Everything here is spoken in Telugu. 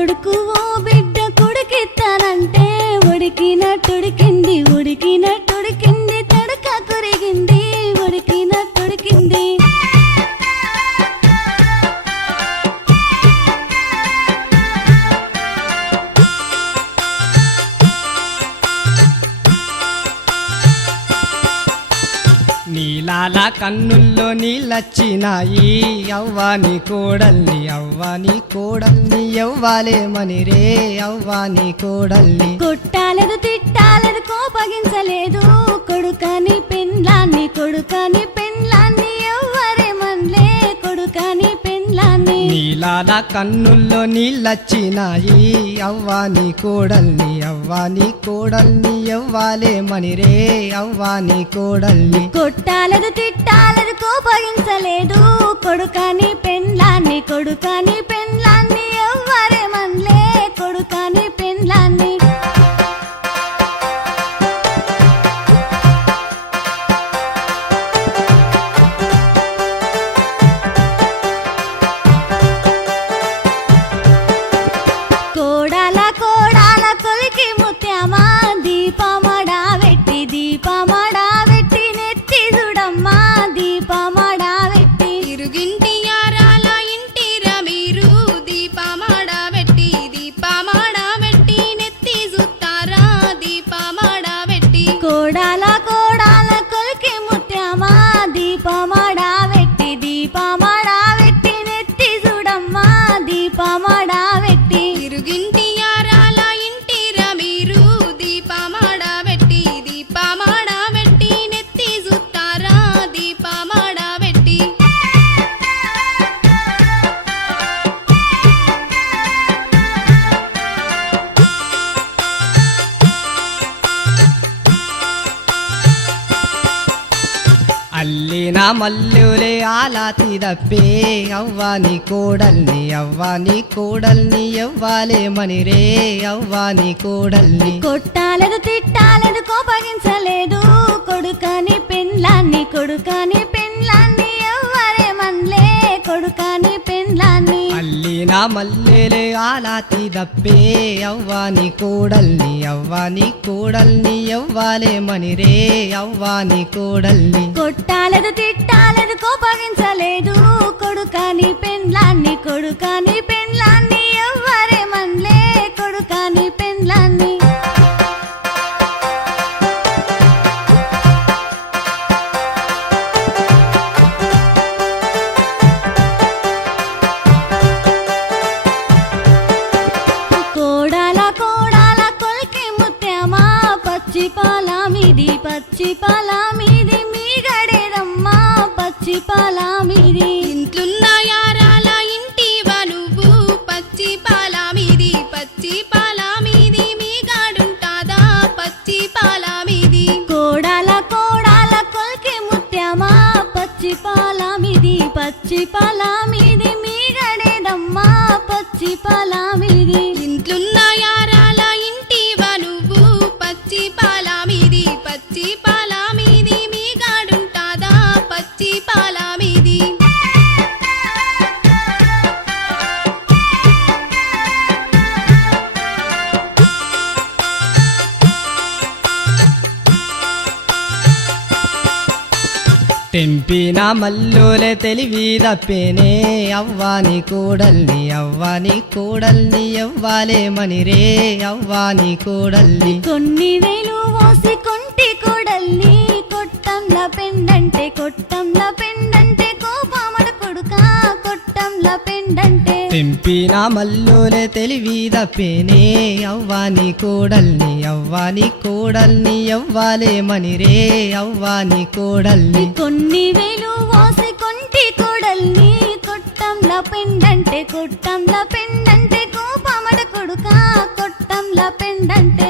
கொடுக்குவோம் నీలాల కన్నుల్లో నీళ్ళొచ్చినాయి అవ్వాని కోడల్ని అవ్వాని కోడల్ని ఎవ్వాలేమని రే అవ్వాని కోడల్ని. కొట్టాలేదు తిట్టాలేదు కోపగించలేదు. కొడుకని పెండ్లాన్ని కొడుకని పెండ్లాన్ని ఎవ్వరేమన్లే కొడుకని పెండ్లాన్ని. నీలాల కన్నుల్లో నీళ్ళొచ్చినాయి అవ్వాని కోడల్ని అవ్వాలి కోడల్ని ఎవ్వాలేమని రే అవ్వాలి కోడల్ని. కొట్టాలదు తిట్టాలదు కోపగించలేదు. కొడుకని పెండ్లాన్ని కొడుకని పెండ్లాన్ని నా మల్లులే ఆలాతి అవ్వా నీ కోడల్ని అవ్వాని కోడల్ని ఎవ్వాలేమని రే అవ్వాని కోడల్ని. కొట్టాలేదు తిట్టాలేదు కోపగించలేదు కొడుకని పెండ్లాన్ని కొడుకని మల్లెలే ఆలాతి దప్పే అవ్వాని కోడల్ని అవ్వాని కోడల్ని ఎవ్వాలేమని రే అవ్వాని కూడల్ని. కొట్టాలదు తిట్టాలదు కోపగించలేదు కొడుకాని పెండ్లాన్ని కొడుకాని పెండ్లాన్ని. పచ్చి పాల మీది పచ్చి పాల మీది మీ గడేదమ్మా పచ్చి పాల మీది ఇంట్లున్న యారాల ఇంటివా నువ్వు పచ్చి పాల మీది పచ్చి పాల మీది మీ గాడుంటాదా? పచ్చి పాల మీది కోడాల కోడాల కొలికి ముత్యమా? పచ్చి పాల మీది పచ్చి పాల మీది మీ గడేదమ్మా పచ్చి పాల తెంపిన మల్లులే తెలివి దప్పేనే అవ్వాని కోడల్ని అవ్వాని కోడల్ని ఎవ్వాలేమని రే అవ్వాని కోడల్ని. కొన్ని వేలు మోసి కొంటి పెండంటే తెంపిన మల్లులే తెలివి దప్పేనే అవ్వాని కోడల్ని అవ్వాని కోడల్ని అవ్వాలే మనిరే అవ్వాని కోడల్ని. కొన్ని వేలు వాసి కొంటి కోడల్ని కొట్టంల పెండంటే కొట్టంల పెండంటే కోపమడ కొడుక కొట్టంల పెండంటే